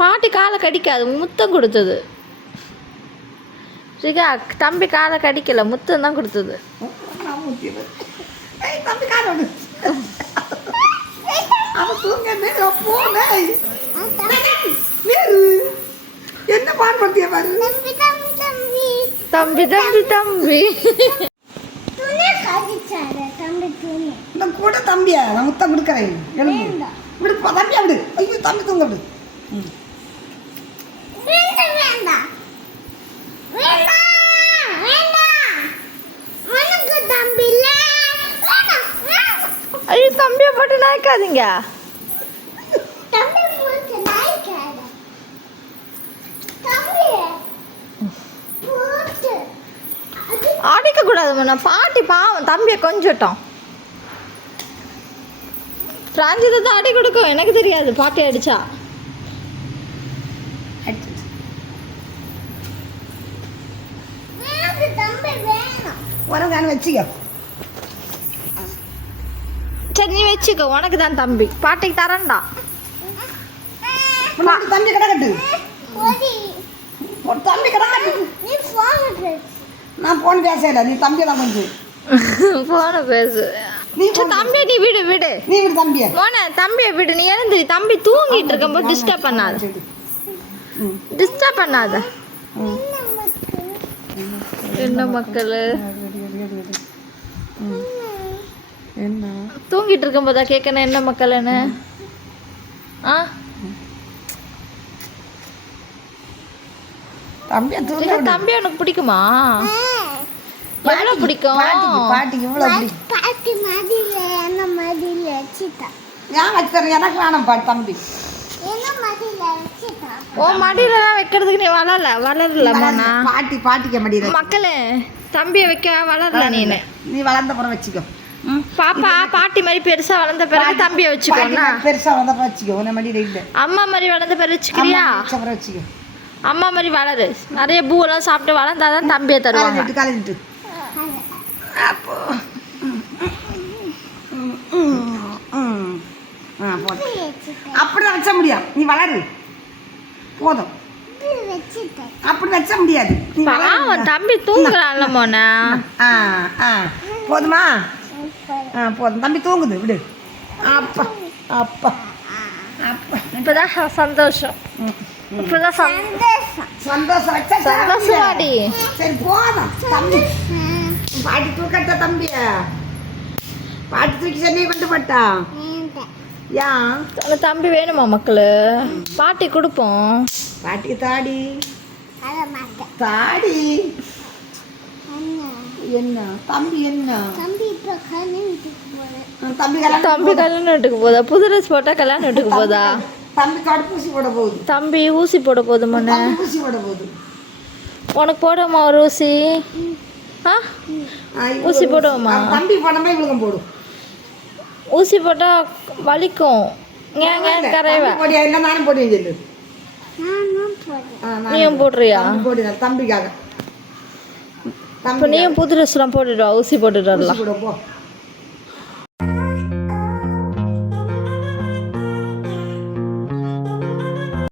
பாட்டி காலை கடிக்காது, முத்தம் கொடுத்தது. ரிகா தம்பி காலை கடிக்கல, முத்தம் தான் கொடுத்தது. என்ன பாடுபடுத்திய பாரு. தம்பி தம்பி தம்பி கூட தம்பியா நான் முத்தம் கொடுக்கறேன். விடு தம்பியா விடு. ஐயோ தம்பி தூங்க விடு. ஐயோ தம்பியை போட்டு நாய்க்காதீங்க. அடிக்க கூடாது, பாட்டி பாவம் தம்பியை கொஞ்சட்டும். பிராஞ்சிதை தான் அடி கொடுக்கும், எனக்கு தெரியாது பாட்டி அடிச்சா. வச்சுக்கோ. சரி நீ வச்சுக்கோ, உனக்கு தான் தம்பி, பாட்டிக்கு தரண்டா. தம்பி கிடக்கட்டு, தம்பி கிடக்கட்டு. நான் போன் பேசல, நீ தம்பி தான் கொஞ்சம் போன பேசு. நீ தம்பியை நீ விடு விடு. நீ விடு தம்பியை. போன தம்பியை விடு, நீ எழுந்திரி. தம்பி தூங்கிட்டு இருக்கும்போது டிஸ்டர்ப் பண்ணாத, டிஸ்டர்ப் பண்ணாத. என்ன மக்கள் என்ன தூங்கிட்டு இருக்கும்போதா கேட்கணும் என்ன மக்கள்னு? ஆ தம்பி உனக்கு பிடிக்குமா? எவ்வளோ பிடிக்கும்? பாட்டிக்கு இவ்வளோ பிடிக்கும். பாட்டி மடியில என்ன மடியில வச்சிட்டா. ஏன் வச்சுறேன்? எனக்கு வேணும் பாட்டி தம்பி. என்ன மடியில வச்சிட்டா? ஓ மடியிலலாம் வைக்கிறதுக்கு நீ வளரல மானா. பாட்டிக்கு மடியில. மக்களே தம்பியை வைக்க வளரல நீ வளர்ந்த பிறகு வச்சுக்கோ. பாப்பா பாட்டி மாதிரி பெருசா வளர்ந்த பிறகு தம்பியை வச்சுக்கோண்ணா. பெருசா வளர்ந்த பிறகு வச்சுக்கோ. உன்ன மடியில இல்லை. அம்மா மாதிரி வளர்ந்த பிறகு வச்சுக்கிறியா? வச்சுக்கோ. அம்மா மாதிரி வளரு, நிறைய பூவெல்லாம் சாப்பிட்டு வளர்ந்தாதான் தம்பியை தருவாங்க. கலந்துட்டு அப்போ அப்படிதான் வச்ச முடியும். நீ வளரு போதும். அப்படி வச்ச முடியாது. தம்பி தூங்குறான்ல மோனா. போதுமா? போதும். தம்பி தூங்குது, விடு. அப்பா அப்பா அப்பா இப்பதான் சந்தோஷம். இப்பதான் சந்தோஷம் வச்சா சந்தோஷமாடி. சரி போதும். தம்பி பாட்டி தூக்கட்ட தம்பிய. பாட்டி தூக்கி சென்னை கொண்டு போட்டா. ஏன் தம்பி வேணுமா மக்களு? பாட்டி கொடுப்போம். பாட்டிக்கு தாடி தாடி. என்ன தம்பி என்ன தம்பி கல்யாண வீட்டுக்கு போதா? புது ட்ரெஸ் போட்டா கல்யாண வீட்டுக்கு போதா? தம்பி தடுப்பூசி போட போகுது. தம்பி ஊசி போட போகுது மண்ணு. ஊசி போட போகுது. உனக்கு போடுமா ஒரு ஊசி? ஊசி போடுவோமா? தம்பி போடாம இவளுக்கும் போடும். ஊசி போட்டா வலிக்கும். கரைவா நானும் போடுவேன் சொல்லு. நீயும் போடுறியா? தம்பிக்காக. நீயும் புது ட்ரெஸ்லாம் போட்டுட்டு ஊசி போட்டுட்டு வரலாம்.